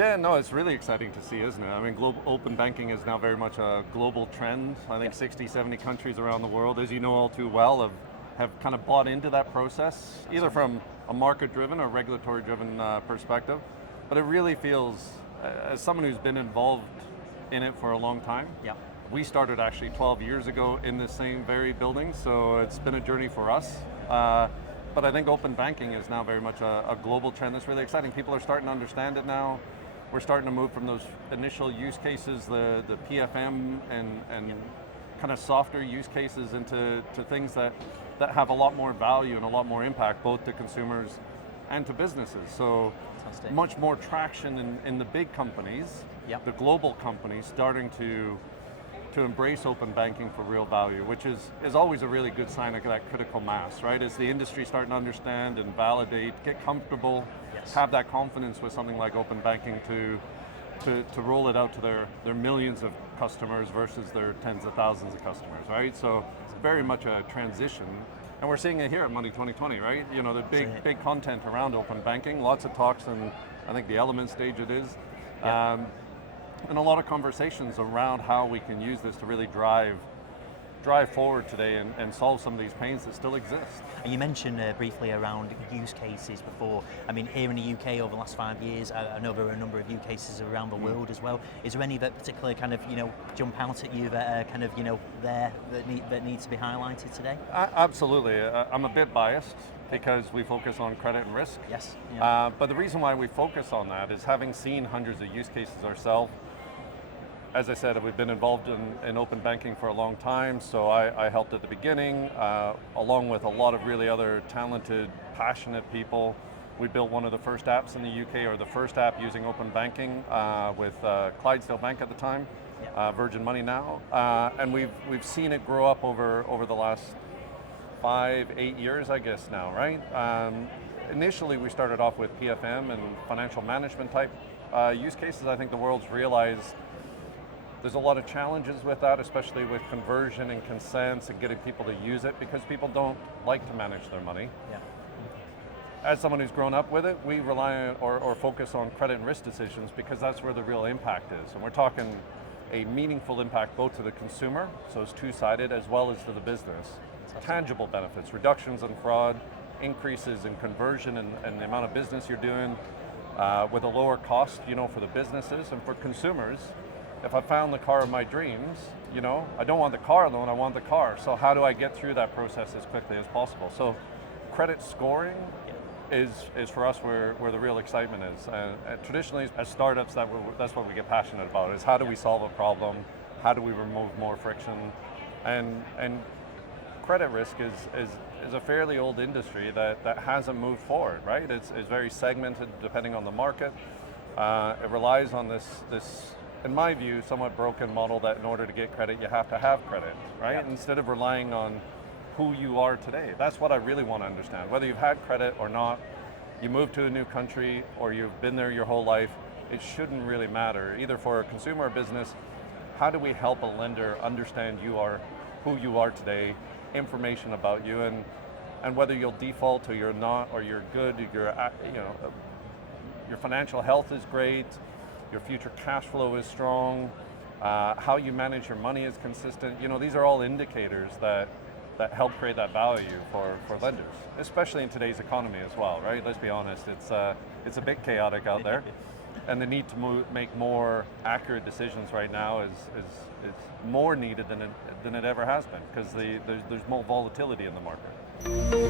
Yeah, no, it's really exciting to see, isn't it? I mean, global open banking is now very much a global trend. I think 60, 70 countries around the world, as you know all too well, have kind of bought into that process, either from a market-driven or regulatory-driven perspective. But it really feels, as someone who's been involved in it for a long time, we started actually 12 years ago in the same very building, so it's been a journey for us. But I think open banking is now very much a global trend that's really exciting. People are starting to understand it now. We're starting to move from those initial use cases, the PFM and kind of softer use cases into things that have a lot more value and a lot more impact, both to consumers and to businesses. So Fantastic. much more traction in the big companies, the global companies starting to embrace open banking for real value, which is always a really good sign of that critical mass, right? As the industry starting to understand and validate, get comfortable, have that confidence with something like open banking to roll it out to their millions of customers versus their tens of thousands of customers, right? So it's very much a transition. And we're seeing it here at Money 2020, right? You know, the big content around open banking, lots of talks, and I think the element stage it is. And a lot of conversations around how we can use this to really drive forward today and solve some of these pains that still exist. And you mentioned briefly around use cases before. I mean, here in the UK over the last 5 years, I know there are a number of use cases around the world as well. Is there any that particularly kind of, jump out at you that are kind of, there that needs to be highlighted today? Absolutely. I'm a bit biased because we focus on credit and risk. Yes. But the reason why we focus on that is having seen hundreds of use cases ourselves. As I said, we've been involved in open banking for a long time, so I helped at the beginning, along with a lot of really other talented, passionate people. We built one of the first apps in the UK, or the first app using open banking with Clydesdale Bank at the time, Virgin Money now, and we've seen it grow up over the last 5-8 years, I guess now, right? Initially, we started off with PFM and financial management type use cases. I think the world's realized there's a lot of challenges with that, especially with conversion and consents and getting people to use it, because people don't like to manage their money. As someone who's grown up with it, we rely on or focus on credit and risk decisions because that's where the real impact is. And we're talking a meaningful impact both to the consumer, so it's two-sided, as well as to the business. Tangible benefits, reductions in fraud, increases in conversion and the amount of business you're doing with a lower cost, for the businesses and for consumers. If I found the car of my dreams, I don't want the car loan, I want the car. So how do I get through that process as quickly as possible? So credit scoring is for us where the real excitement is. Traditionally, as startups, that's what we get passionate about, is how do we solve a problem? How do we remove more friction? And credit risk is a fairly old industry that hasn't moved forward, right? It's very segmented depending on the market. It relies on this, in my view, somewhat broken model that in order to get credit, you have to have credit, right? Instead of relying on who you are today. That's what I really want to understand. Whether you've had credit or not, you moved to a new country or you've been there your whole life, it shouldn't really matter, either for a consumer or business. How do we help a lender understand who you are today, information about you, and whether you'll default or you're not, or you're good, your financial health is great, your future cash flow is strong, how you manage your money is consistent. These are all indicators that help create that value for lenders, especially in today's economy as well, right? Let's be honest, it's a bit chaotic out there, and the need to make more accurate decisions right now is more needed than it ever has been, because there's more volatility in the market.